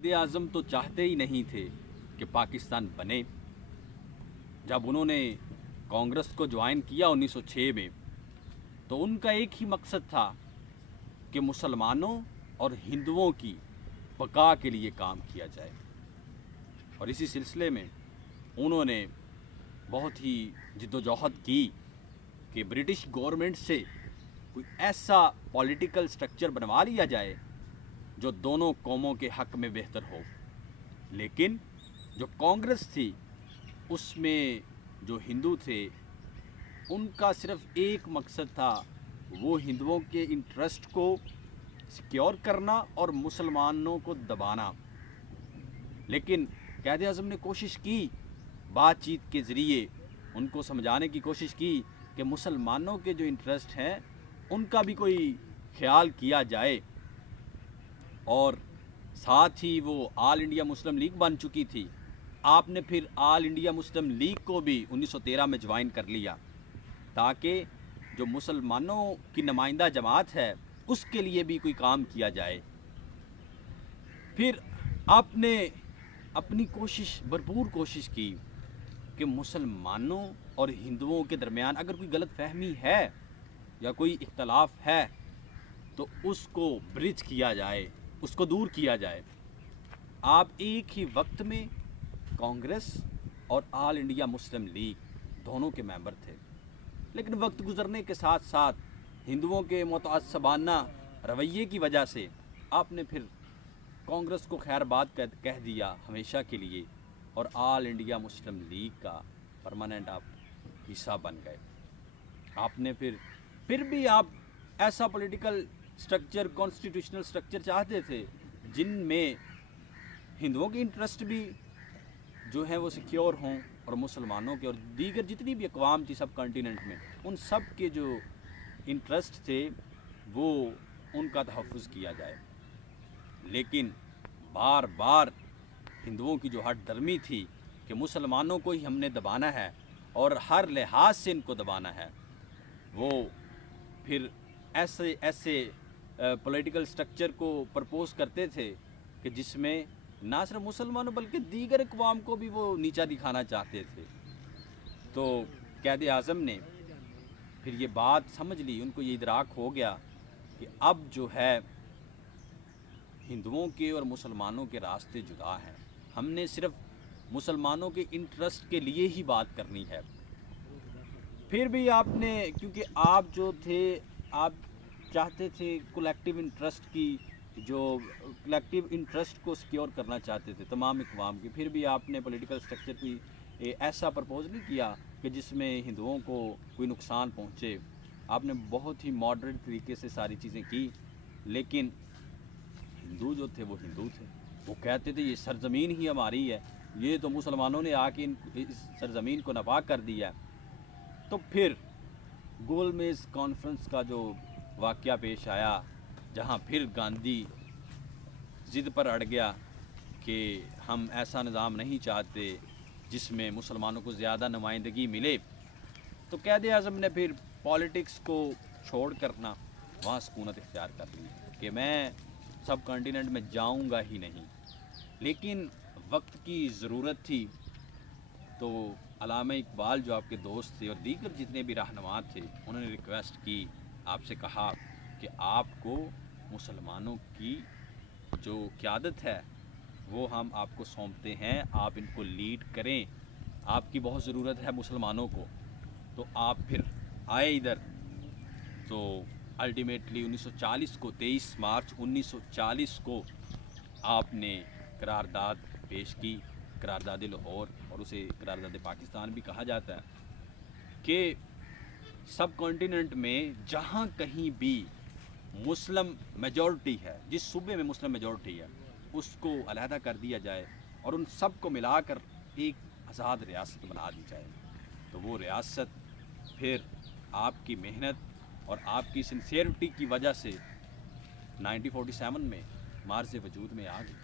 वज़ीर आज़म तो चाहते ही नहीं थे कि पाकिस्तान बने। जब उन्होंने कांग्रेस को ज्वाइन किया 1906 में, तो उनका एक ही मकसद था कि मुसलमानों और हिंदुओं की बका के लिए काम किया जाए। और इसी सिलसिले में उन्होंने बहुत ही जिद्दोजहद की कि ब्रिटिश गवर्नमेंट से कोई ऐसा पॉलिटिकल स्ट्रक्चर बनवा लिया जाए जो दोनों कौमों के हक़ में बेहतर हो। लेकिन जो कांग्रेस थी उसमें जो हिंदू थे उनका सिर्फ़ एक मकसद था, वो हिंदुओं के इंटरेस्ट को सिक्योर करना और मुसलमानों को दबाना। लेकिन कायदे आज़म ने कोशिश की, बातचीत के ज़रिए उनको समझाने की कोशिश की कि मुसलमानों के जो इंटरेस्ट हैं उनका भी कोई ख्याल किया जाए। और साथ ही वो ऑल इंडिया मुस्लिम लीग बन चुकी थी। आपने फिर ऑल इंडिया मुस्लिम लीग को भी 1913 में ज्वाइन कर लिया, ताकि जो मुसलमानों की नुमाइंदा जमात है उसके लिए भी कोई काम किया जाए। फिर आपने अपनी कोशिश, भरपूर कोशिश की कि मुसलमानों और हिंदुओं के दरमियान अगर कोई गलत फहमी है या कोई इख्तलाफ है तो उसको ब्रिज किया जाए, उसको दूर किया जाए। आप एक ही वक्त में कांग्रेस और ऑल इंडिया मुस्लिम लीग दोनों के मेंबर थे, लेकिन वक्त गुजरने के साथ साथ हिंदुओं के मुतअस्सबाना रवैये की वजह से आपने फिर कांग्रेस को खैरबाद कह दिया हमेशा के लिए, और ऑल इंडिया मुस्लिम लीग का परमानेंट आप हिस्सा बन गए। आपने फिर भी आप ऐसा पॉलिटिकल स्ट्रक्चर, कॉन्स्टिट्यूशनल स्ट्रक्चर चाहते थे जिनमें हिंदुओं के इंटरेस्ट भी जो है वो सिक्योर हों और मुसलमानों के और दीगर जितनी भी अक़वाम थी सब कॉन्टिनेंट में, उन सब के जो इंटरेस्ट थे वो उनका तहफ़्फ़ुज़ किया जाए। लेकिन बार बार हिंदुओं की जो हट धर्मी थी कि मुसलमानों को ही हमने दबाना है और हर लिहाज से इनको दबाना है, वो फिर ऐसे ऐसे पॉलिटिकल स्ट्रक्चर को प्रपोज़ करते थे कि जिसमें ना सिर्फ मुसलमानों बल्कि दीगर अक़वाम को भी वो नीचा दिखाना चाहते थे। तो कायदे आज़म ने फिर ये बात समझ ली, उनको ये इदराक हो गया कि अब जो है हिंदुओं के और मुसलमानों के रास्ते जुदा हैं। हमने सिर्फ मुसलमानों के इंटरेस्ट के लिए ही बात करनी है। फिर भी आपने, क्योंकि आप जो थे आप चाहते थे कलेक्टिव इंटरेस्ट की, जो कलेक्टिव इंटरेस्ट को सिक्योर करना चाहते थे तमाम अक़वाम की, फिर भी आपने पॉलिटिकल स्ट्रक्चर की ऐसा प्रपोज़ नहीं किया कि जिसमें हिंदुओं को कोई नुकसान पहुँचे। आपने बहुत ही मॉडरेट तरीके से सारी चीज़ें की, लेकिन हिंदू जो थे वो हिंदू थे। वो कहते थे ये सरज़मीन ही हमारी है, ये तो मुसलमानों ने आके इस सरज़मीन को नापाक कर दिया है। तो फिर गोलमेज़ कॉन्फ्रेंस का जो वाक़या पेश आया, जहाँ फिर गांधी ज़िद पर अड़ गया कि हम ऐसा निज़ाम नहीं चाहते जिसमें मुसलमानों को ज़्यादा नुमाइंदगी मिले, तो कायदे आज़म ने फिर पॉलिटिक्स को छोड़ कर ना वहाँ सुकूनत इख्तियार कर ली कि मैं सब कॉन्टिनेंट में जाऊँगा ही नहीं। लेकिन वक्त की ज़रूरत थी, तो अल्लामा इकबाल जो आपके दोस्त थे और दीगर जितने भी रहनुमा थे, उन्होंने रिक्वेस्ट की, आपसे कहा कि आपको मुसलमानों की जो क़यादत है वो हम आपको सौंपते हैं, आप इनको लीड करें, आपकी बहुत ज़रूरत है मुसलमानों को। तो आप फिर आए इधर। तो अल्टीमेटली 1940 को 23 मार्च 1940 को आपने करारदाद पेश की, करारदाद लाहौर, और उसे करारदाद पाकिस्तान भी कहा जाता है, कि सब कॉन्टिनेंट में जहाँ कहीं भी मुस्लिम मेजॉरिटी है, जिस सूबे में मुस्लिम मेजॉरिटी है उसको अलहदा कर दिया जाए और उन सब को मिलाकर एक आज़ाद रियासत बना दी जाए। तो वो रियासत फिर आपकी मेहनत और आपकी सिंसियरिटी की वजह से 1947 में मार्ज़ वजूद में आ गई।